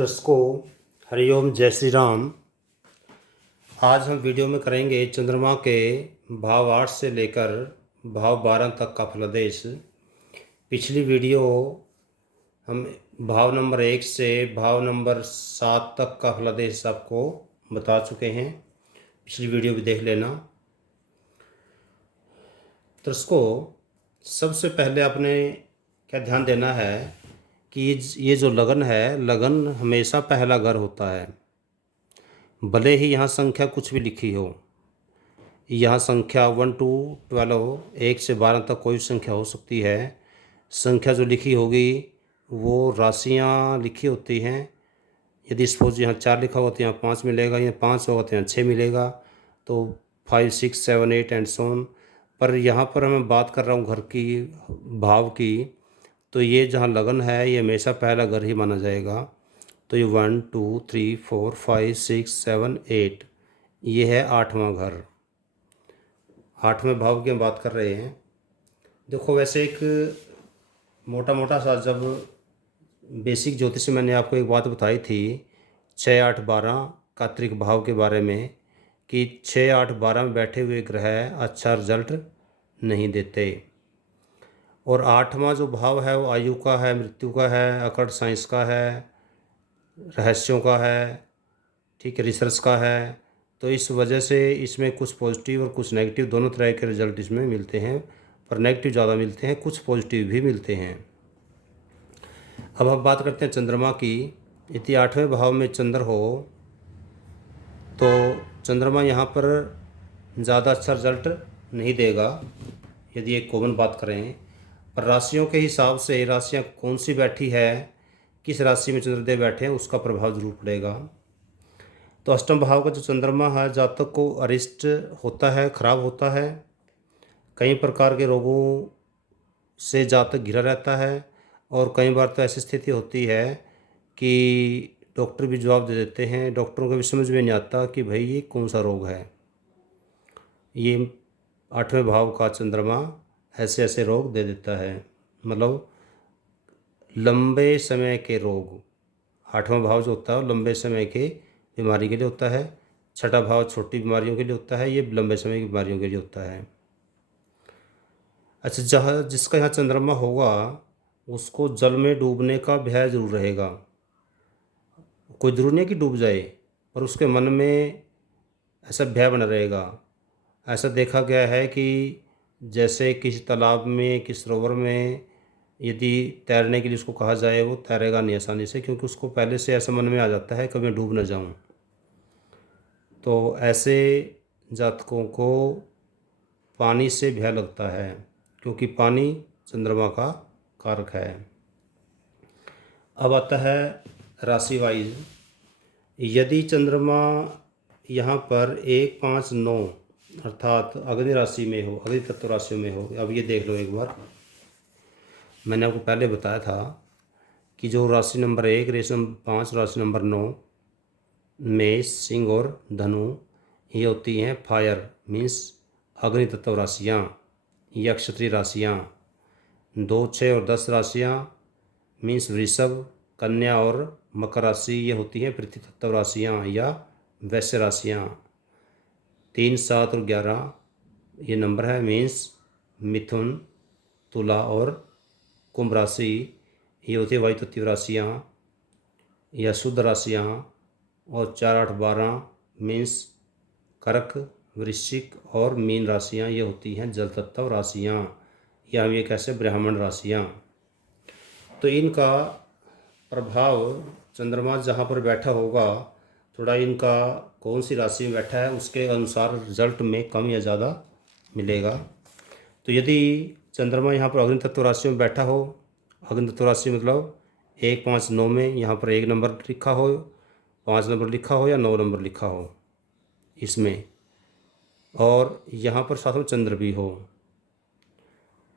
दर्शकों, हरिओम, जय श्री राम। आज हम वीडियो में करेंगे चंद्रमा के भाव 8 से लेकर भाव 12 तक का फलादेश। पिछली वीडियो हम भाव नंबर 1 से भाव नंबर 7 तक का फलादेश आपको बता चुके हैं। पिछली वीडियो भी देख लेना। दर्शकों, सबसे पहले आपने क्या ध्यान देना है कि ये जो लगन है, लगन हमेशा पहला घर होता है। भले ही यहाँ संख्या कुछ भी लिखी हो, यहाँ संख्या 1 to 12 हो, 1 से 12 तक कोई संख्या हो सकती है। संख्या जो लिखी होगी वो राशियाँ लिखी होती हैं। यदि सपोज यहाँ 4 लिखा होगा तो यहाँ 5 मिलेगा, यहाँ 5 होगा तो यहाँ 6 मिलेगा, तो 5, 6, 7, 8 एंड सो ऑन। पर यहाँ पर मैं बात कर रहा हूँ घर की, भाव की, तो ये जहाँ लगन है ये हमेशा पहला घर ही माना जाएगा। तो ये 1, 2, 3, 4, 5, 6, 7, 8, ये है 8वां घर। 8वें भाव की हम बात कर रहे हैं। देखो, वैसे एक मोटा मोटा सा जब बेसिक ज्योतिष में मैंने आपको एक बात बताई थी 6, 8, 12 का त्रिक भाव के बारे में, कि 6, 8, 12 में बैठे हुए ग्रह अच्छा रिजल्ट नहीं देते। और 8वां जो भाव है वो आयु का है, मृत्यु का है, अकड़ साइंस का है, रहस्यों का है, ठीक है, रिसर्च का है। तो इस वजह से इसमें कुछ पॉजिटिव और कुछ नेगेटिव दोनों तरह के रिजल्ट इसमें मिलते हैं, पर नेगेटिव ज़्यादा मिलते हैं, कुछ पॉजिटिव भी मिलते हैं। अब हम बात करते हैं चंद्रमा की। यदि 8वें भाव में चंद्र हो तो चंद्रमा यहाँ पर ज़्यादा अच्छा रिजल्ट नहीं देगा, यदि एक कॉमन बात करें। पर राशियों के हिसाब से राशियाँ कौन सी बैठी है, किस राशि में चंद्रदेव बैठे हैं, उसका प्रभाव जरूर पड़ेगा। तो अष्टम भाव का जो चंद्रमा है, जातक को अरिष्ट होता है, खराब होता है। कई प्रकार के रोगों से जातक घिरा रहता है, और कई बार तो ऐसी स्थिति होती है कि डॉक्टर भी जवाब दे देते हैं, डॉक्टरों को भी समझ में नहीं आता कि भाई ये कौन सा रोग है। ये 8वें भाव का चंद्रमा ऐसे ऐसे रोग दे देता है, मतलब लंबे समय के रोग। 8वां भाव जो होता है लंबे समय के बीमारी के लिए होता है। 6ठा भाव छोटी बीमारियों के लिए होता है, ये लंबे समय की बीमारियों के लिए होता है। अच्छा, जहाँ जिसका यहाँ चंद्रमा होगा उसको जल में डूबने का भय जरूर रहेगा। कोई जरूर नहीं कि डूब जाए, पर उसके मन में ऐसा भय बना रहेगा। ऐसा देखा गया है कि जैसे किसी तालाब में, किसी सरोवर में यदि तैरने के लिए उसको कहा जाए, वो तैरेगा नहीं आसानी से, क्योंकि उसको पहले से ऐसा मन में आ जाता है कभी डूब ना जाऊं। तो ऐसे जातकों को पानी से भय लगता है, क्योंकि पानी चंद्रमा का कारक है। अब आता है राशि वाइज। यदि चंद्रमा यहाँ पर 1, 5, 9 अर्थात अग्नि राशि में हो, अग्नि तत्व राशियों में हो। अब ये देख लो एक बार, मैंने आपको पहले बताया था कि जो राशि नंबर 1, राशि नंबर 5, राशि नंबर 9, मेष, सिंह और धनु, ये होती हैं फायर मीन्स अग्नि तत्व राशियाँ या क्षत्रिय राशियाँ। 2, 6 और 10 राशियाँ मीन्स वृषभ, कन्या और मकर राशि, ये होती हैं पृथ्वी तत्व राशियाँ या वैश्य राशियाँ। 3, 7 और 11 ये नंबर है मीन्स मिथुन, तुला और कुंभ राशि, ये होती है वायु तत्व राशियाँ या शुद्ध राशियाँ। और 4, 8, 12 मीन्स कर्क, वृश्चिक और मीन राशियाँ, ये होती हैं जल तत्व राशियाँ या हम ये कैसे ब्राह्मण राशियाँ। तो इनका प्रभाव चंद्रमा जहाँ पर बैठा होगा, थोड़ा इनका कौन सी राशि में बैठा है उसके अनुसार रिजल्ट में कम या ज़्यादा मिलेगा। तो यदि चंद्रमा यहाँ पर अग्नि तत्व राशि में बैठा हो, अग्नि तत्व राशि मतलब 1, 5, 9 में यहाँ पर 1 नंबर लिखा हो, 5 नंबर लिखा हो या 9 नंबर लिखा हो इसमें, और यहाँ पर साथ में चंद्र भी हो,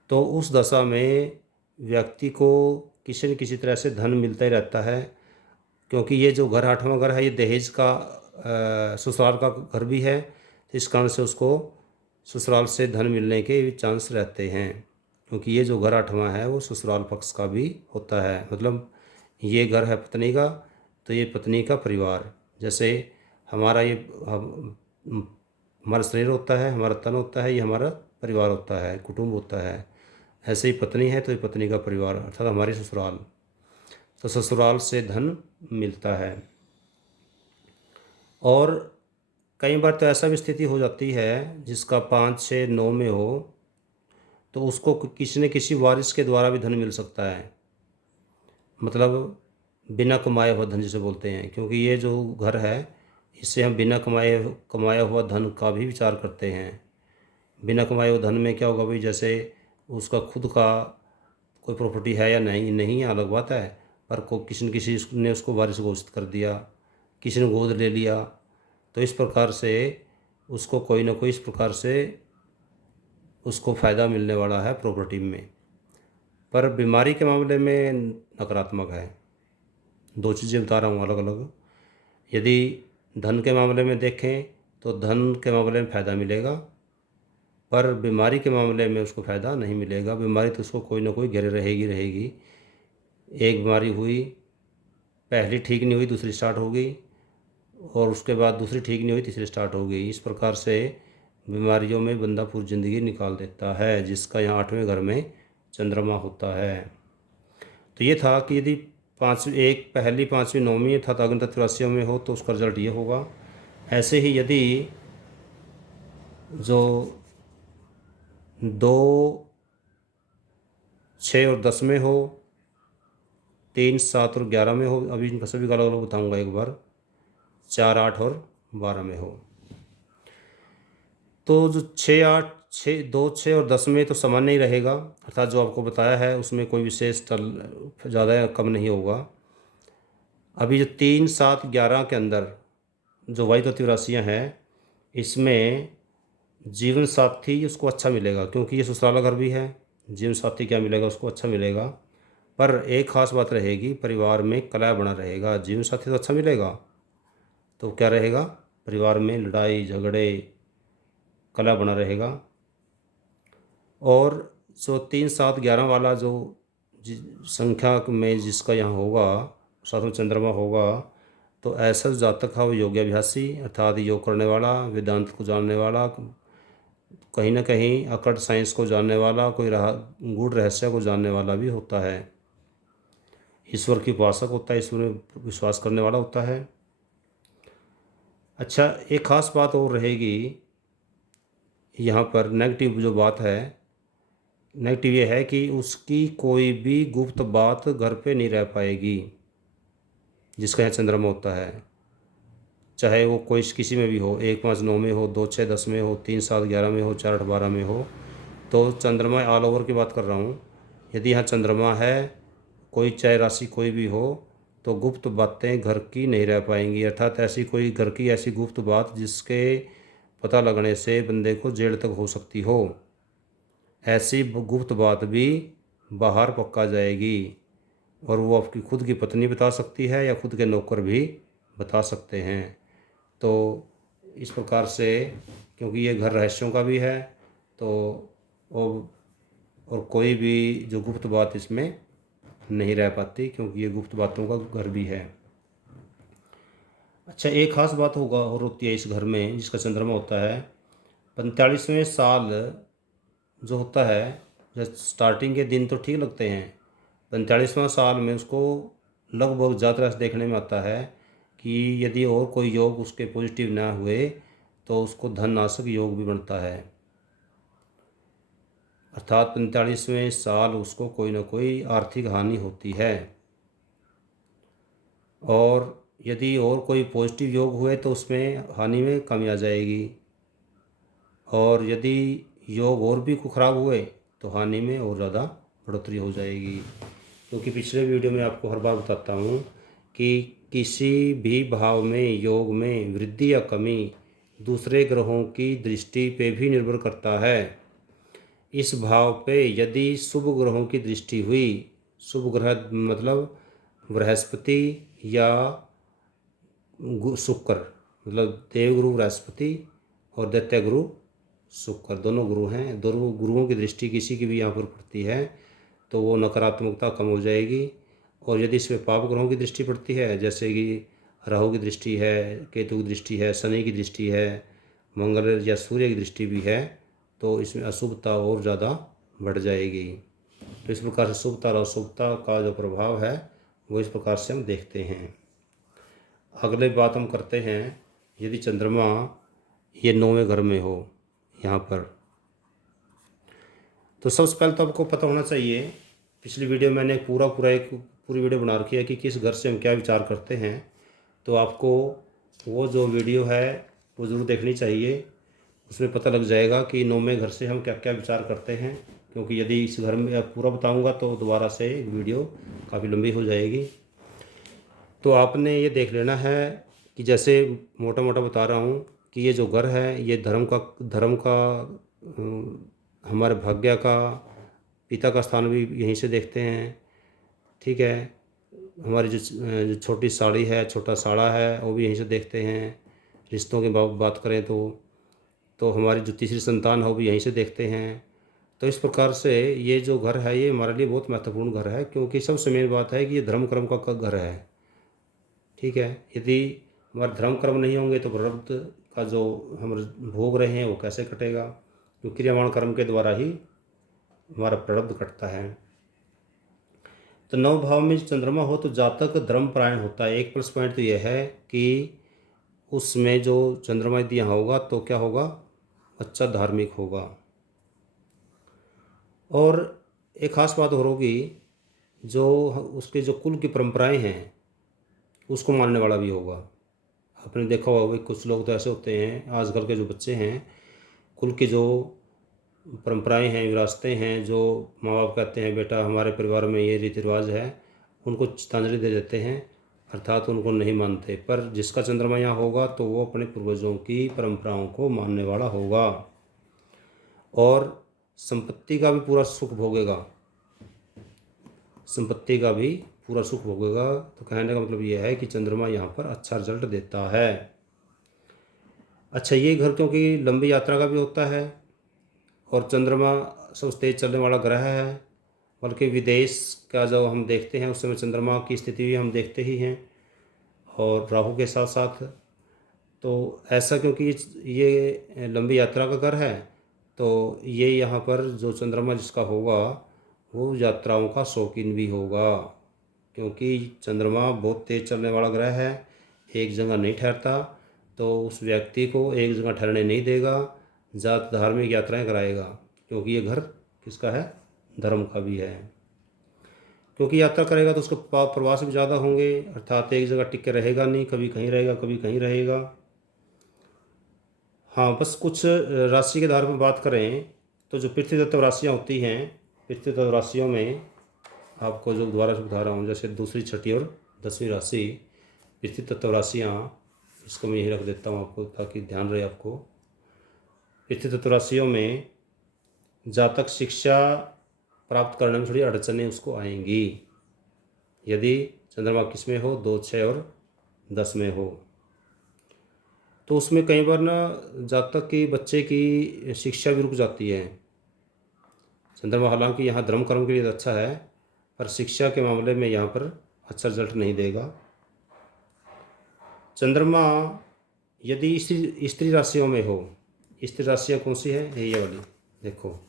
तो उस दशा में व्यक्ति को किसी न किसी तरह से धन मिलता ही रहता है। क्योंकि ये जो घर 8वां घर है, ये दहेज का ससुराल का घर भी है, तो इस कारण से उसको ससुराल से धन मिलने के भी चांस रहते हैं। क्योंकि ये जो घर 8वां है वो ससुराल पक्ष का भी होता है, मतलब ये घर है पत्नी का, तो ये पत्नी का परिवार, जैसे हमारा ये हमारा शरीर होता है, हमारा तन होता है, ये हमारा परिवार होता है, कुटुंब होता है। ऐसे ही पत्नी है तो ये पत्नी का परिवार अर्थात हमारी ससुराल। तो ससुराल से धन मिलता है। और कई बार तो ऐसा भी स्थिति हो जाती है जिसका 5, 6, 9 में हो, तो उसको किसी न किसी वारिस के द्वारा भी धन मिल सकता है, मतलब बिना कमाए हुआ धन जिसे बोलते हैं। क्योंकि ये जो घर है इससे हम बिना कमाया हुआ धन का भी विचार करते हैं। बिना कमाए हुए धन में क्या होगा भाई, जैसे उसका खुद का कोई प्रॉपर्टी है या नहीं, नहीं अलग बात है, पर किसी न किसी ने उसको वारिस घोषित कर दिया, किसी ने गोद ले लिया, तो इस प्रकार से उसको कोई ना कोई इस प्रकार से उसको फ़ायदा मिलने वाला है प्रॉपर्टी में। पर बीमारी के मामले में नकारात्मक है। दो चीज़ें बता रहा हूँ अलग अलग। यदि धन के मामले में देखें तो धन के मामले में फ़ायदा मिलेगा, पर बीमारी के मामले में उसको फ़ायदा नहीं मिलेगा। बीमारी तो उसको कोई ना कोई घेरे रहेगी। एक बीमारी हुई, पहली ठीक नहीं हुई, दूसरी स्टार्ट हो गई, और उसके बाद दूसरी ठीक नहीं हुई, तीसरी स्टार्ट हो गई। इस प्रकार से बीमारियों में बंदा पूरी ज़िंदगी निकाल देता है, जिसका यहाँ 8वें घर में चंद्रमा होता है। तो ये था कि यदि एक पहली, 5वीं, 9वीं था अग्नि तत्व राशियों में हो तो उसका रिजल्ट ये होगा। ऐसे ही यदि जो 2, 6 और 10 में हो, 3, 7 और 11 में हो, अभी इनका सभी का अलग अलग बताऊँगा एक बार, 4, 8 और 12 में हो, तो जो 6, 8, 6, 2, 6 और 10 में तो सामान्य ही रहेगा, अर्थात जो आपको बताया है उसमें कोई विशेष ज़्यादा या कम नहीं होगा। अभी जो 3, 7, 11 के अंदर जो वायु तत्व राशियाँ हैं, इसमें जीवन साथी उसको अच्छा मिलेगा, क्योंकि ये ससुराला घर भी है। जीवन साथी क्या मिलेगा उसको, अच्छा मिलेगा। पर एक ख़ास बात रहेगी, परिवार में कलह बना रहेगा। जीवन साथी तो अच्छा मिलेगा, तो क्या रहेगा, परिवार में लड़ाई झगड़े कलह बना रहेगा। और जो 3, 7, 11 वाला जो संख्या में जिसका यहाँ होगा, साथ में चंद्रमा होगा, तो ऐसा जातक है वो योगाभ्यासी अर्थात योग करने वाला, वेदांत को जानने वाला, कहीं ना कहीं अकड़ साइंस को जानने वाला, कोई गूढ़ रहस्य को जानने वाला भी होता है, ईश्वर की उपासक होता है, ईश्वर में विश्वास करने वाला होता है। अच्छा, एक ख़ास बात और रहेगी यहाँ पर, नेगेटिव जो बात है, नेगेटिव ये है कि उसकी कोई भी गुप्त बात घर पे नहीं रह पाएगी, जिसका यहाँ चंद्रमा होता है। चाहे वो कोई किसी में भी हो, 1, 5, 9 में हो, 2, 6, 10 में हो, 3, 7, 11 में हो, 4, 8, 12 में हो, तो चंद्रमा ऑल ओवर की बात कर रहा हूँ। यदि यहाँ चंद्रमा है, कोई चाहे राशि कोई भी हो, तो गुप्त बातें घर की नहीं रह पाएंगी, अर्थात ऐसी कोई घर की ऐसी गुप्त बात जिसके पता लगने से बंदे को जेल तक हो सकती हो, ऐसी गुप्त बात भी बाहर पक्का जाएगी। और वो आपकी खुद की पत्नी बता सकती है या खुद के नौकर भी बता सकते हैं। तो इस प्रकार से, क्योंकि ये घर रहस्यों का भी है, तो और कोई भी जो गुप्त बात इसमें नहीं रह पाती, क्योंकि ये गुप्त बातों का घर भी है। अच्छा, एक ख़ास बात होगा और होती है इस घर में जिसका चंद्रमा होता है, 45वें साल जो होता है, जब स्टार्टिंग के दिन तो ठीक लगते हैं, 45वां साल में उसको लगभग ज़्यादा देखने में आता है कि यदि और कोई योग उसके पॉजिटिव ना हुए तो उसको धन नाशक योग भी बनता है, अर्थात 45वें साल उसको कोई ना कोई आर्थिक हानि होती है। और यदि और कोई पॉजिटिव योग हुए तो उसमें हानि में कमी आ जाएगी, और यदि योग और भी कुछ खराब हुए तो हानि में और ज़्यादा बढ़ोतरी हो जाएगी। क्योंकि पिछले वीडियो में आपको हर बार बताता हूँ कि किसी भी भाव में योग में वृद्धि या कमी दूसरे ग्रहों की दृष्टि पे भी निर्भर करता है। इस भाव पे यदि शुभ ग्रहों की दृष्टि हुई, शुभ ग्रह मतलब बृहस्पति या शुक्र, मतलब देवगुरु बृहस्पति और दैत्य गुरु शुक्र, दोनों गुरु हैं, दोनों गुरुओं की दृष्टि किसी की भी यहाँ पर पड़ती है तो वो नकारात्मकता कम हो जाएगी और यदि इसमें पाप ग्रहों की दृष्टि पड़ती है, जैसे कि राहु की दृष्टि है, केतु की दृष्टि है, शनि की दृष्टि है, मंगल या सूर्य की दृष्टि भी है, तो इसमें अशुभता और ज़्यादा बढ़ जाएगी। तो इस प्रकार से शुभता और अशुभता का जो प्रभाव है वो इस प्रकार से हम देखते हैं। अगले बात हम करते हैं, यदि चंद्रमा ये 9वें घर में हो यहाँ पर, तो सबसे पहले तो आपको पता होना चाहिए, पिछली वीडियो मैंने एक पूरी वीडियो बना रखी है कि किस घर से हम क्या विचार करते हैं। तो आपको वो जो वीडियो है वो ज़रूर देखनी चाहिए, उसमें पता लग जाएगा कि 9वें घर से हम क्या क्या विचार करते हैं। क्योंकि यदि इस घर में पूरा बताऊंगा तो दोबारा से वीडियो काफ़ी लंबी हो जाएगी। तो आपने ये देख लेना है कि जैसे मोटा मोटा बता रहा हूँ कि ये जो घर है ये धर्म का हमारे भाग्य का, पिता का स्थान भी यहीं से देखते हैं। ठीक है, हमारी जो छोटी साड़ी है, छोटा साड़ा है, वो भी यहीं से देखते हैं। रिश्तों की बात करें तो हमारी जो तीसरी संतान है वो भी यहीं से देखते हैं। तो इस प्रकार से ये जो घर है ये हमारे लिए बहुत महत्वपूर्ण घर है, क्योंकि सबसे मेन बात है कि ये धर्म कर्म का घर है। ठीक है, यदि हमारे धर्म कर्म नहीं होंगे तो प्रारब्ध का जो हम भोग रहे हैं वो कैसे कटेगा, क्योंकि क्रियावान कर्म के द्वारा ही हमारा प्रारब्ध कटता है। तो 9 भाव में चंद्रमा हो तो जातक धर्मपरायण होता है। एक प्लस पॉइंट तो यह है कि उसमें जो चंद्रमा यदि यहाँ होगा तो क्या होगा, बच्चा धार्मिक होगा। और एक ख़ास बात और होगी, जो उसके जो कुल की परंपराएं हैं उसको मानने वाला भी होगा। आपने देखा होगा कुछ लोग तो ऐसे होते हैं, आजकल के जो बच्चे हैं, कुल की जो परंपराएं हैं, विरासतें हैं, जो माँ बाप कहते हैं बेटा हमारे परिवार में ये रीति रिवाज है, उनको श्रद्धांजलि दे देते हैं, अर्थात उनको नहीं मानते। पर जिसका चंद्रमा यहाँ होगा तो वो अपने पूर्वजों की परंपराओं को मानने वाला होगा और संपत्ति का भी पूरा सुख भोगेगा। संपत्ति का भी पूरा सुख भोगेगा। तो कहने का मतलब ये है कि चंद्रमा यहाँ पर अच्छा रिजल्ट देता है। अच्छा, ये घर क्योंकि लंबी यात्रा का भी होता है और चंद्रमा सबसे तेज चलने वाला ग्रह है, बल्कि विदेश का जो हम देखते हैं उस समय चंद्रमा की स्थिति भी हम देखते ही हैं, और राहु के साथ साथ। तो ऐसा क्योंकि ये लंबी यात्रा का घर है, तो ये यहाँ पर जो चंद्रमा जिसका होगा वो यात्राओं का शौकीन भी होगा, क्योंकि चंद्रमा बहुत तेज चलने वाला ग्रह है, एक जगह नहीं ठहरता, तो उस व्यक्ति को एक जगह ठहरने नहीं देगा, ज़्यादा धार्मिक यात्राएं कराएगा। क्योंकि ये घर किसका है, धर्म का भी है। क्योंकि यात्रा करेगा तो उसके प्रवास भी ज़्यादा होंगे, अर्थात एक जगह टिक के रहेगा नहीं, कभी कहीं रहेगा कभी कहीं रहेगा। हाँ, बस कुछ राशि के आधार पर बात करें तो जो पृथ्वी तत्व राशियाँ होती हैं, पृथ्वी तत्व राशियों में आपको जो दोबारा से बता रहा हूँ, जैसे दूसरी, छठी और 10वीं राशि पृथ्वी तत्व राशियाँ, इसको मैं यही रख देता हूँ आपको ताकि ध्यान रहे आपको। पृथ्वी तत्व राशियों में जातक शिक्षा प्राप्त करने में थोड़ी अड़चनें उसको आएंगी, यदि चंद्रमा किस में हो, 2, 6 और 10 में हो। तो उसमें कई बार ना जातक की बच्चे की शिक्षा भी रुक जाती है। चंद्रमा हालांकि यहाँ धर्म कर्म के लिए अच्छा है, पर शिक्षा के मामले में यहाँ पर अच्छा रिजल्ट नहीं देगा। चंद्रमा यदि स्त्री राशियों में हो, स्त्री राशियाँ कौन सी है, ये वाली देखो,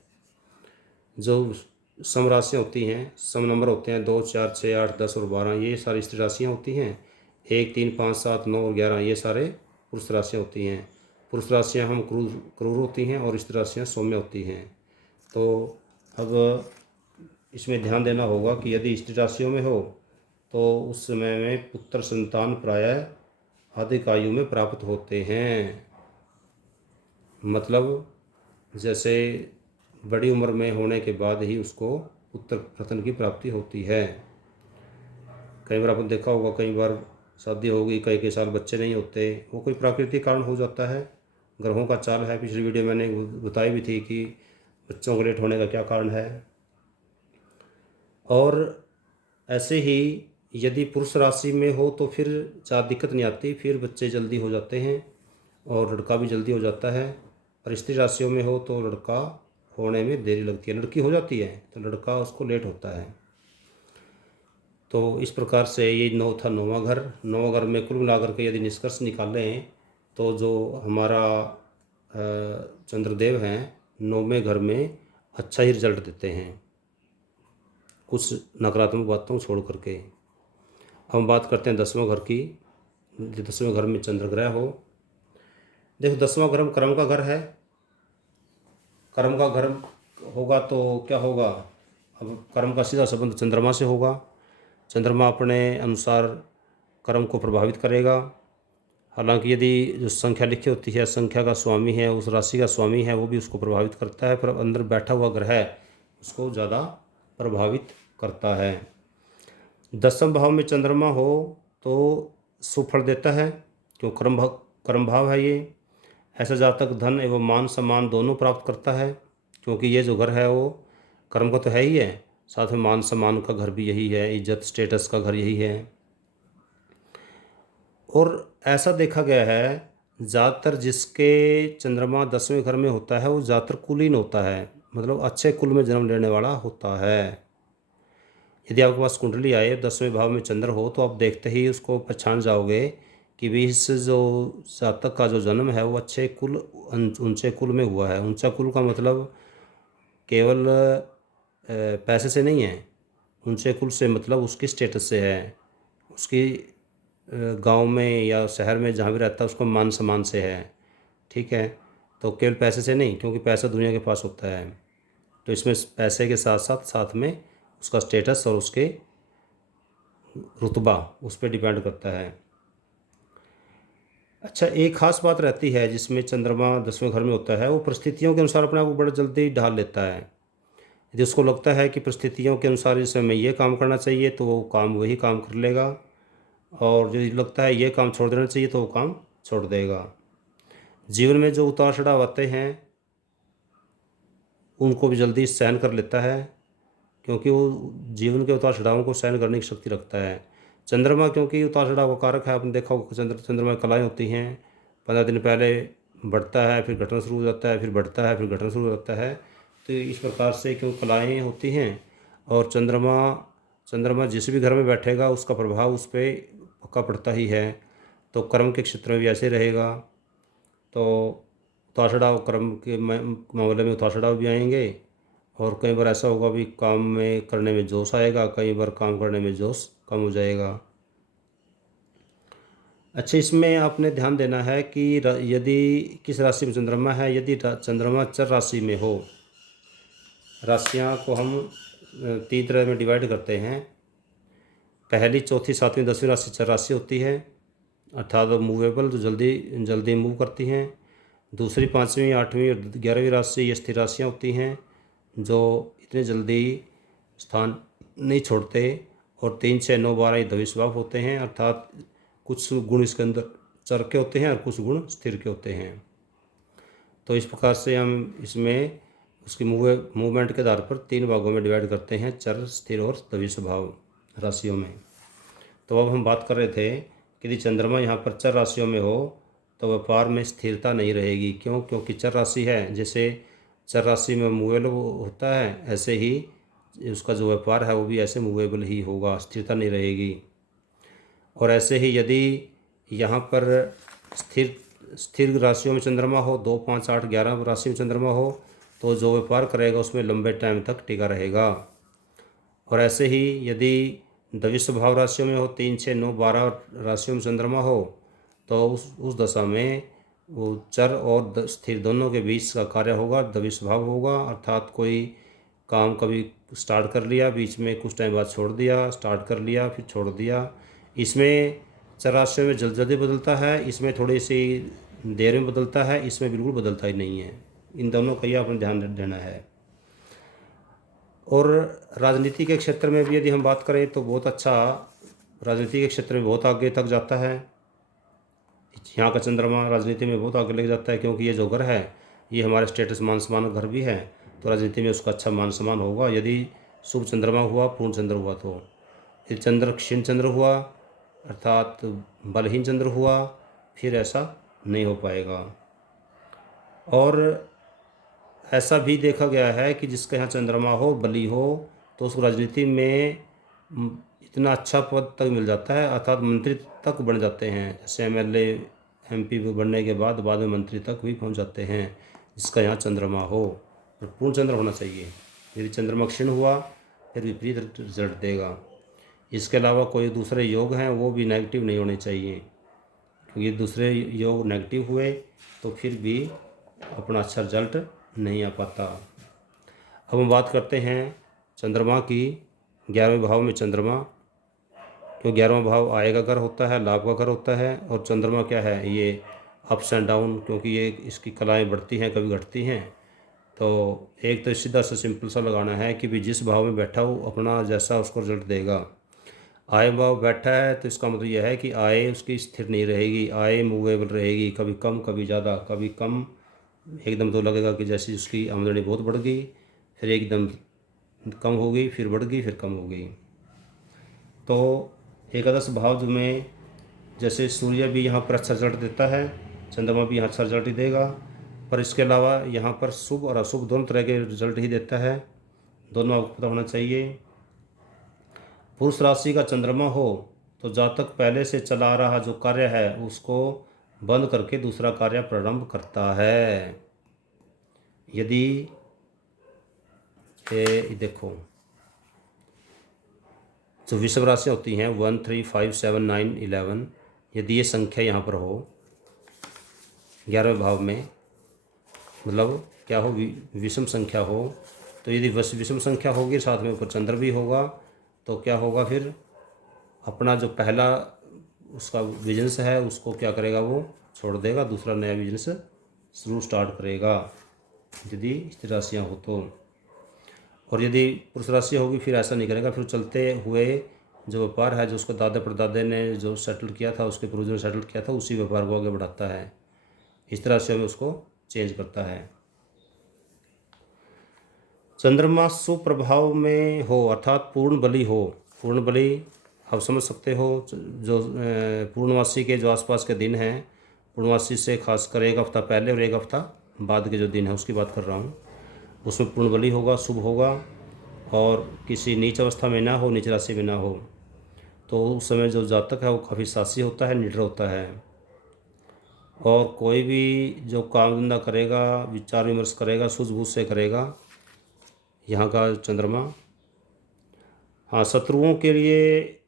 जो सम राशियाँ होती हैं, सम नंबर होते हैं 2, 4, 6, 8, 10 और 12, ये सारी स्त्री राशियाँ होती हैं। 1, 3, 5, 7, 9 और 11 ये सारे पुरुष राशियाँ होती हैं। पुरुष राशियाँ हम क्रूर होती हैं और स्त्री राशियाँ सौम्य होती हैं। तो अब इसमें ध्यान देना होगा कि यदि स्त्री राशियों में हो तो उस समय में पुत्र संतान प्रायः अधिक आयु में प्राप्त होते हैं। मतलब जैसे बड़ी उम्र में होने के बाद ही उसको पुत्र रत्न की प्राप्ति होती है। कई बार आपने देखा होगा, कई बार शादी होगी, कई साल बच्चे नहीं होते, वो कोई प्राकृतिक कारण हो जाता है, ग्रहों का चाल है। पिछली वीडियो मैंने बताई भी थी कि बच्चों के लेट होने का क्या कारण है। और ऐसे ही यदि पुरुष राशि में हो तो फिर ज़्यादा दिक्कत नहीं आती, फिर बच्चे जल्दी हो जाते हैं और लड़का भी जल्दी हो जाता है। पर स्त्री राशियों में हो तो लड़का होने में देरी लगती है, लड़की हो जाती है तो लड़का उसको लेट होता है। तो इस प्रकार से ये 9 था 9वां घर। 9वां घर में कुल मिलाकर के यदि निष्कर्ष निकालें तो जो हमारा चंद्रदेव हैं 9वें घर में अच्छा ही रिजल्ट देते हैं, कुछ नकारात्मक बातों को छोड़ करके। अब हम बात करते हैं 10वें घर की। 10वें घर में चंद्र ग्रह हो। देखो 10वां घर कर्म का घर है। कर्म का घर होगा तो क्या होगा, अब कर्म का सीधा संबंध चंद्रमा से होगा। चंद्रमा अपने अनुसार कर्म को प्रभावित करेगा। हालांकि यदि जो संख्या लिखी होती है, संख्या का स्वामी है, उस राशि का स्वामी है, वो भी उसको प्रभावित करता है, पर अंदर बैठा हुआ ग्रह उसको ज़्यादा प्रभावित करता है। 10वें भाव में चंद्रमा हो तो सुफल देता है, क्यों कर्म भाव है ये। ऐसा जातक धन एवं मान सम्मान दोनों प्राप्त करता है, क्योंकि ये जो घर है वो कर्म का तो है ही है, साथ में मान सम्मान का घर भी यही है, इज्जत स्टेटस का घर यही है। और ऐसा देखा गया है ज़्यादातर जिसके चंद्रमा 10वें घर में होता है वो ज़्यादातर कुलीन होता है, मतलब अच्छे कुल में जन्म लेने वाला होता है। यदि आपके पास कुंडली आए 10वें भाव में चंद्र हो तो आप देखते ही उसको पहचान जाओगे कि भी इस जो जातक का जो जन्म है वो अच्छे कुल ऊंचे कुल में हुआ है। ऊंचा कुल का मतलब केवल पैसे से नहीं है, ऊंचे कुल से मतलब उसकी स्टेटस से है, उसकी गांव में या शहर में जहाँ भी रहता है उसको मान सम्मान से है। ठीक है, तो केवल पैसे से नहीं, क्योंकि पैसा दुनिया के पास होता है, तो इसमें पैसे के साथ साथ साथ में उसका स्टेटस और उसके रुतबा उस पर डिपेंड करता है। अच्छा, एक खास बात रहती है जिसमें चंद्रमा 10वें घर में होता है, वो परिस्थितियों के अनुसार अपने आप को बड़ा जल्दी ढाल लेता है। यदि उसको लगता है कि परिस्थितियों के अनुसार इस समय ये काम करना चाहिए तो वो काम वही काम कर लेगा, और यदि लगता है ये काम छोड़ देना चाहिए तो वो काम छोड़ देगा। जीवन में जो उतार चढ़ाव आते हैं उनको भी जल्दी सहन कर लेता है, क्योंकि वो जीवन के उतार चढ़ावों को सहन करने की शक्ति रखता है। चंद्रमा क्योंकि उतार चढ़ाव का कारक है, आपने देखा होगा चंद्रमा में कलाएँ होती हैं, 15 दिन पहले बढ़ता है, फिर घटना शुरू हो जाता है, फिर बढ़ता है, फिर घटना शुरू हो जाता है। तो इस प्रकार से क्यों कलाएँ होती हैं, और चंद्रमा चंद्रमा जिस भी घर में बैठेगा उसका प्रभाव उस पर पक्का पड़ता ही है। तो कर्म के क्षेत्र में भी ऐसे रहेगा। तो उतार चढ़ाव कर्म के मामले में उतार चढ़ाव भी आएंगे, और कई बार ऐसा होगा भी काम में करने में जोश आएगा, कई बार काम करने में जोश कम हो जाएगा। अच्छा, इसमें आपने ध्यान देना है कि यदि किस राशि में चंद्रमा है, यदि चंद्रमा चर राशि में हो, राशियाँ को हम 3 तरह में डिवाइड करते हैं। पहली, चौथी, 7वीं, 10वीं राशि चर राशि होती है, अर्थात मूवेबल, जो जल्दी जल्दी मूव करती हैं। दूसरी, 5वीं, 8वीं और 11वीं राशि ये स्थिर राशियाँ होती हैं, जो इतने जल्दी स्थान नहीं छोड़ते। और 3, 6, 9, 12 ये द्वि स्वभाव होते हैं, अर्थात कुछ गुण इसके अंदर चर के होते हैं और कुछ गुण स्थिर के होते हैं। तो इस प्रकार से हम इसमें उसकी मूवमेंट के आधार पर 3 भागों में डिवाइड करते हैं, चर, स्थिर और द्वि स्वभाव राशियों में। तो अब हम बात कर रहे थे कि यदि चंद्रमा यहाँ पर चर राशियों में हो तो व्यापार में स्थिरता नहीं रहेगी। क्यों? क्योंकि चर राशि है, जैसे चर राशि में मूवेबल होता है, ऐसे ही उसका जो व्यापार है वो भी ऐसे मूवेबल ही होगा, स्थिरता नहीं रहेगी। और ऐसे ही यदि यहाँ पर स्थिर स्थिर राशियों में चंद्रमा हो, 2, 5, 8, 11 राशि में चंद्रमा हो, तो जो व्यापार करेगा उसमें लंबे टाइम तक टिका रहेगा। और ऐसे ही यदि द्वि स्वभाव राशियों में हो, 3, 6, 9, 12 राशियों में चंद्रमा हो, तो उस दशा में वो चर और स्थिर दोनों के बीच का कार्य होगा, द्वि स्वभाव होगा। अर्थात कोई काम कभी स्टार्ट कर लिया, बीच में कुछ टाइम बाद छोड़ दिया, स्टार्ट कर लिया फिर छोड़ दिया। इसमें चर राशियों में जल्दी बदलता है, इसमें थोड़ी सी देर में बदलता है, इसमें बिल्कुल बदलता ही नहीं है। इन दोनों का ही आपने ध्यान देना है। और राजनीति के क्षेत्र में भी यदि हम बात करें तो बहुत अच्छा, राजनीति के क्षेत्र में बहुत आगे तक जाता है। यहाँ का चंद्रमा राजनीति में बहुत आगे ले जाता है, क्योंकि ये जो घर है ये हमारे स्टेटस मान सम्मान का घर भी है, तो राजनीति में उसका अच्छा मान सम्मान होगा यदि शुभ चंद्रमा हुआ, पूर्ण चंद्र हुआ। तो यदि चंद्र क्षीण चंद्र हुआ, अर्थात बलहीन चंद्र हुआ, फिर ऐसा नहीं हो पाएगा। और ऐसा भी देखा गया है कि जिसके यहाँ चंद्रमा हो, बली हो, तो उसको राजनीति में इतना अच्छा पद तक मिल जाता है, अर्थात मंत्री तक बन जाते हैं। जैसे एमएलए एमपी बनने के बाद में मंत्री तक भी पहुंच जाते हैं, जिसका यहाँ चंद्रमा हो। और पूर्ण चंद्र होना चाहिए। यदि चंद्रमा क्षीण हुआ फिर विपरीत रिजल्ट देगा। इसके अलावा कोई दूसरे योग हैं वो भी नेगेटिव नहीं होने चाहिए, क्योंकि दूसरे योग नेगेटिव हुए तो फिर भी अपना अच्छा रिजल्ट नहीं आ पाता। अब हम बात करते हैं चंद्रमा की। 11वें भाव में चंद्रमा, क्यों 11वां भाव आय का घर होता है, लाभ का घर होता है। और चंद्रमा क्या है, ये अप्स एंड डाउन, क्योंकि ये इसकी कलाएँ बढ़ती हैं कभी घटती हैं। तो एक तो सीधा सा सिंपल सा लगाना है कि भी जिस भाव में बैठा हो अपना जैसा उसको रिजल्ट देगा। आय भाव बैठा है तो इसका मतलब यह है कि आय उसकी स्थिर नहीं रहेगी, आय मूवेबल रहेगी, कभी कम कभी ज़्यादा, कभी कम। एकदम तो लगेगा कि जैसे उसकी आमदनी बहुत बढ़ गई, फिर एकदम कम हो गई, फिर बढ़ गई, फिर कम हो गई। तो एकादश भाव में जैसे सूर्य भी यहाँ पर अच्छा रिजल्ट देता है, चंद्रमा भी यहाँ अच्छा रिजल्ट ही देगा, पर इसके अलावा यहाँ पर शुभ और अशुभ दोनों तरह के रिजल्ट ही देता है। दोनों आपको पता होना चाहिए। पुरुष राशि का चंद्रमा हो तो जातक पहले से चला आ रहा जो कार्य है उसको बंद करके दूसरा कार्य प्रारंभ करता है। यदि देखो जो विषम राशियाँ होती हैं 1 3 5 7 9 11, यदि ये संख्या यहाँ पर हो 11वें भाव में, मतलब क्या हो, विषम संख्या हो, तो यदि विषम संख्या होगी साथ में ऊपर चंद्र भी होगा तो क्या होगा, फिर अपना जो पहला उसका बिजनेस है उसको क्या करेगा, वो छोड़ देगा, दूसरा नया बिजनेस शुरू स्टार्ट करेगा यदि स्त्री राशियाँ हो तो। और यदि पुरुष राशि होगी फिर ऐसा नहीं करेगा, फिर चलते हुए जो व्यापार है जो उसको दादा परदादे ने जो सेटल किया था, उसके पूर्वजों ने सेटल किया था, उसी व्यापार को आगे बढ़ाता है। इस तरह से उसको चेंज करता है। चंद्रमा सुप्रभाव में हो अर्थात पूर्ण बली हो, पूर्ण बली आप समझ सकते हो, जो पूर्णमासी के जो आसपास के दिन हैं, पूर्णमासी से खासकर एक हफ्ता पहले और एक हफ्ता बाद के जो दिन है उसकी बात कर रहा हूँ, उसमें पूर्ण बली होगा, शुभ होगा, और किसी नीच अवस्था में ना हो, नीच राशि में ना हो, तो उस समय जो जातक है वो काफ़ी साहसी होता है, निडर होता है। और कोई भी जो काम धंधा करेगा, विचार विमर्श करेगा, सूझबूझ से करेगा। यहाँ का चंद्रमा, हाँ, शत्रुओं के लिए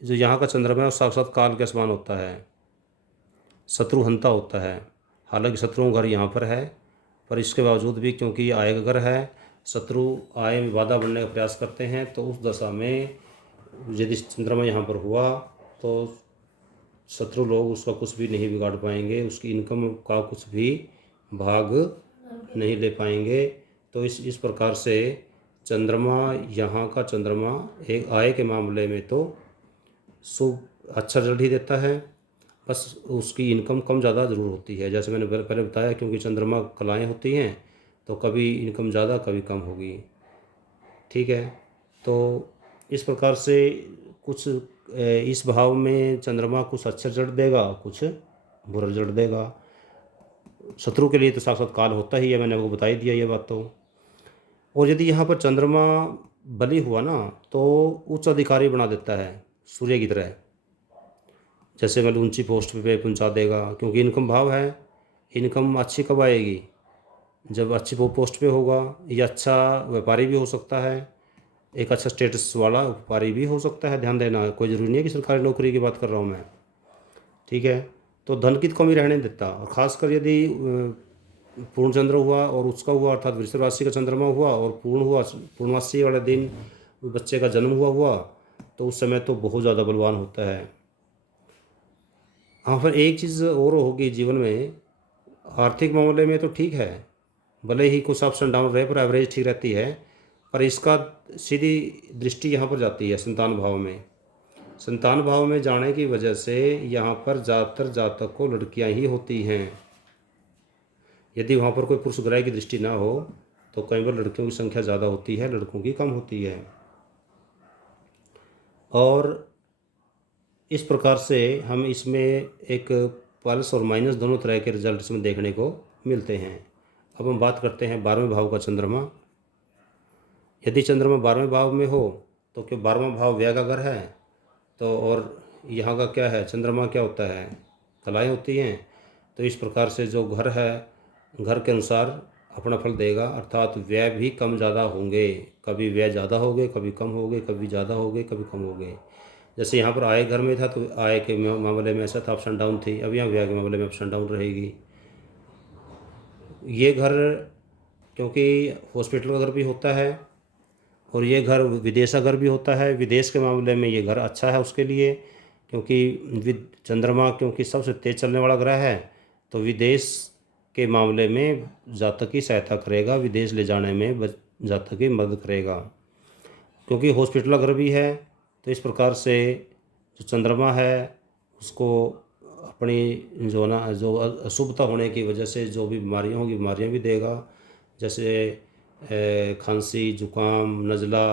जो यहाँ का चंद्रमा है वो साक्षात काल के समान होता है, शत्रुहंता होता है। हालांकि शत्रुओं का घर यहाँ पर है, पर इसके बावजूद भी क्योंकि ये आय का घर है, शत्रु आय में बाधा बनने का प्रयास करते हैं। तो उस दशा में यदि चंद्रमा यहाँ पर हुआ तो शत्रु लोग उसका कुछ भी नहीं बिगाड़ पाएंगे, उसकी इनकम का कुछ भी भाग नहीं ले पाएंगे। तो इस प्रकार से चंद्रमा, यहाँ का चंद्रमा एक आय के मामले में तो शुभ अच्छा रिजल्ट ही देता है, बस उसकी इनकम कम ज़्यादा ज़रूर होती है। जैसे मैंने पहले बताया, क्योंकि चंद्रमा कलाएँ होती हैं तो कभी इनकम ज़्यादा कभी कम होगी। ठीक है, तो इस प्रकार से कुछ इस भाव में चंद्रमा कुछ अच्छा रिजल्ट देगा, कुछ बुरा रिजल्ट देगा। शत्रु के लिए तो साक्षात काल होता ही है, मैंने आपको बता ही दिया ये बात तो। और यदि यहाँ पर चंद्रमा बली हुआ ना तो उच्च अधिकारी बना देता है सूर्य की तरह, जैसे मतलब ऊंची पोस्ट पे पहुंचा देगा, क्योंकि इनकम भाव है। इनकम अच्छी कब आएगी, जब अच्छी पोस्ट पे होगा, या अच्छा व्यापारी भी हो सकता है, एक अच्छा स्टेटस वाला व्यापारी भी हो सकता है। ध्यान देना, कोई ज़रूरी नहीं है कि सरकारी नौकरी की बात कर रहा हूँ मैं। ठीक है, तो धन की कमी रहने देता। और ख़ासकर यदि पूर्ण चंद्र हुआ और उसका हुआ, अर्थात वृषभ राशि का चंद्रमा हुआ और पूर्ण हुआ, पूर्णमासी वाले दिन बच्चे का जन्म हुआ तो उस समय तो बहुत ज़्यादा बलवान होता है। हाँ, फिर एक चीज़ और होगी जीवन में, आर्थिक मामले में तो ठीक है, भले ही कुछ अप्स एंड डाउन रहे पर एवरेज ठीक रहती है। पर इसका सीधी दृष्टि यहाँ पर जाती है संतान भाव में। संतान भाव में जाने की वजह से यहाँ पर ज़्यादातर जातक को लड़कियाँ ही होती हैं। यदि वहाँ पर कोई पुरुष ग्रह की दृष्टि ना हो तो कई बार लड़कियों की संख्या ज़्यादा होती है, लड़कों की कम होती है। और इस प्रकार से हम इसमें एक प्लस और माइनस दोनों तरह के रिजल्ट इसमें देखने को मिलते हैं। अब हम बात करते हैं 12वें भाव का चंद्रमा। यदि चंद्रमा 12वें भाव में हो तो क्यों 12वां भाव व्यय का घर है, तो और यहाँ का क्या है, चंद्रमा क्या होता है, कलाएँ होती हैं। तो इस प्रकार से जो घर है, घर के अनुसार अपना फल देगा, अर्थात व्यय भी कम ज़्यादा होंगे, कभी व्यय ज़्यादा हो गए, कभी कम हो गए, कभी ज़्यादा हो गए, कभी कम हो गए। जैसे यहाँ पर आय घर में था तो आय के मामले में ऐसा था, अप्स एंड डाउन थी। अब यहाँ व्यय के मामले में अप्स एंड डाउन रहेगी। ये घर क्योंकि हॉस्पिटल का घर भी होता है और ये घर विदेश का घर भी होता है। विदेश के मामले में ये घर अच्छा है उसके लिए, क्योंकि चंद्रमा क्योंकि सबसे तेज चलने वाला ग्रह है, तो विदेश के मामले में जातक की सहायता करेगा, विदेश ले जाने में जातक की मदद करेगा। क्योंकि हॉस्पिटल घर भी है, तो इस प्रकार से जो चंद्रमा है उसको अपनी जो अशुभता होने की वजह से जो भी बीमारियाँ होंगी, बीमारियाँ भी देगा। जैसे खांसी, जुकाम, नज़ला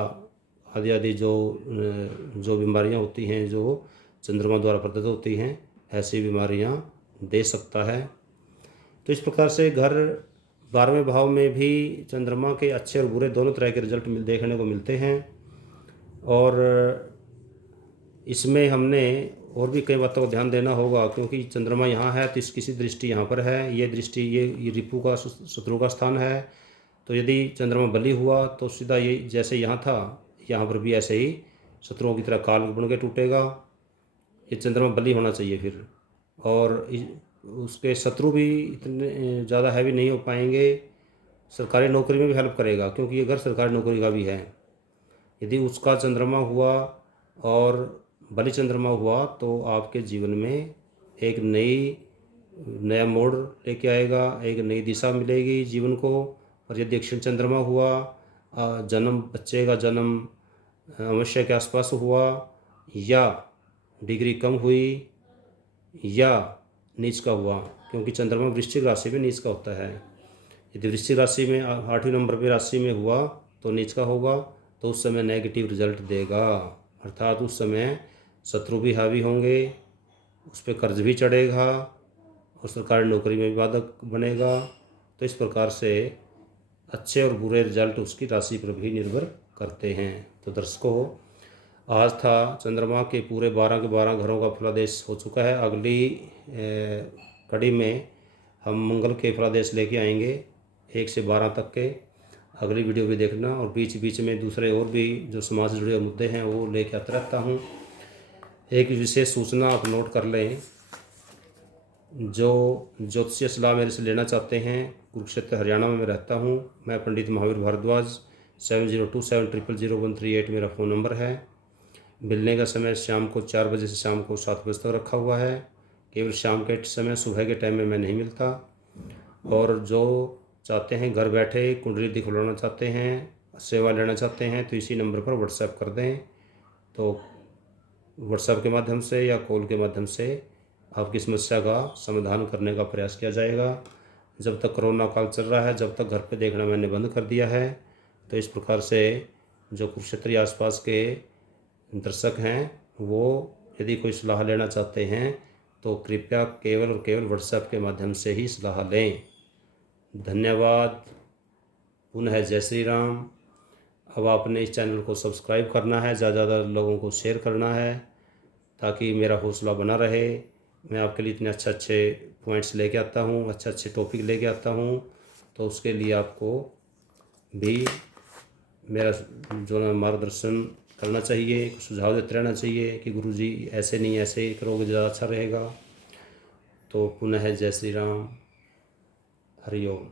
आदि आदि जो बीमारियाँ होती हैं जो चंद्रमा द्वारा प्रदत्त होती हैं, ऐसी बीमारियाँ दे सकता है। तो इस प्रकार से घर 12वें भाव में भी चंद्रमा के अच्छे और बुरे दोनों तरह के रिजल्ट देखने को मिलते हैं। और इसमें हमने और भी कई बातों को ध्यान देना होगा, क्योंकि चंद्रमा यहाँ है तो इस किसी दृष्टि यहाँ पर है, ये दृष्टि ये रिपु का शत्रु का स्थान है। तो यदि चंद्रमा बली हुआ तो सीधा ये जैसे यहाँ था, यहाँ पर भी ऐसे ही शत्रुओं की तरह काल बन के टूटेगा। ये चंद्रमा बली होना चाहिए फिर, और उसके शत्रु भी इतने ज़्यादा हैवी नहीं हो पाएंगे। सरकारी नौकरी में भी हेल्प करेगा, क्योंकि ये घर सरकारी नौकरी का भी है। यदि उसका चंद्रमा हुआ और बलि चंद्रमा हुआ तो आपके जीवन में एक नया मोड़ लेके आएगा, एक नई दिशा मिलेगी जीवन को। और यदि दक्षिण चंद्रमा हुआ, बच्चे का जन्म अमावस्या के आसपास हुआ, या डिग्री कम हुई, या नीच का हुआ, क्योंकि चंद्रमा वृश्चिक राशि में नीच का होता है। यदि वृश्चिक राशि में 8वें नंबर पर राशि में हुआ तो नीच का होगा, तो उस समय नेगेटिव रिजल्ट देगा। अर्थात उस समय शत्रु भी हावी होंगे, उस पर कर्ज भी चढ़ेगा और सरकारी नौकरी में भी बाधक बनेगा। तो इस प्रकार से अच्छे और बुरे रिजल्ट उसकी राशि पर भी निर्भर करते हैं। तो दर्शकों, आज था चंद्रमा के पूरे 12 के 12 घरों का फलादेश हो चुका है। अगली कड़ी में हम मंगल के फलादेश लेके आएंगे 1 से 12 तक के। अगली वीडियो भी देखना, और बीच बीच में दूसरे और भी जो समाज से जुड़े मुद्दे हैं वो लेके आता रहता हूँ। एक विशेष सूचना आप नोट कर लें, जो ज्योतिषीय सलाह मेरे से लेना चाहते हैं, कुरुक्षेत्र हरियाणा में मैं रहता हूँ। मैं पंडित महावीर भारद्वाज, 7027000138 मेरा फ़ोन नंबर है। मिलने का समय शाम को 4 बजे से शाम को 7 बजे तक रखा हुआ है। केवल शाम के समय, सुबह के टाइम में मैं नहीं मिलता। और जो चाहते हैं घर बैठे कुंडली दिखलाना चाहते हैं, सेवा लेना चाहते हैं, तो इसी नंबर पर व्हाट्सएप कर दें। तो व्हाट्सएप के माध्यम से या कॉल के माध्यम से आपकी समस्या का समाधान करने का प्रयास किया जाएगा। जब तक कोरोना काल चल रहा है, जब तक घर पे देखना मैंने बंद कर दिया है। तो इस प्रकार से जो कुरुक्षेत्र आसपास के दर्शक हैं, वो यदि कोई सलाह लेना चाहते हैं तो कृपया केवल और केवल व्हाट्सएप के माध्यम से ही सलाह लें। धन्यवाद। पुनः जय श्री राम। अब आपने इस चैनल को सब्सक्राइब करना है, ज़्यादा ज़्यादा लोगों को शेयर करना है, ताकि मेरा हौसला बना रहे। मैं आपके लिए इतने अच्छे पॉइंट्स लेके आता हूँ, अच्छे टॉपिक लेके आता हूँ। तो उसके लिए आपको भी मेरा जो ना मार्गदर्शन करना चाहिए, सुझाव देते रहना चाहिए कि गुरुजी ऐसे नहीं, ऐसे करोगे ज़्यादा अच्छा रहेगा। तो पुनः जय श्री राम। हरि ओम।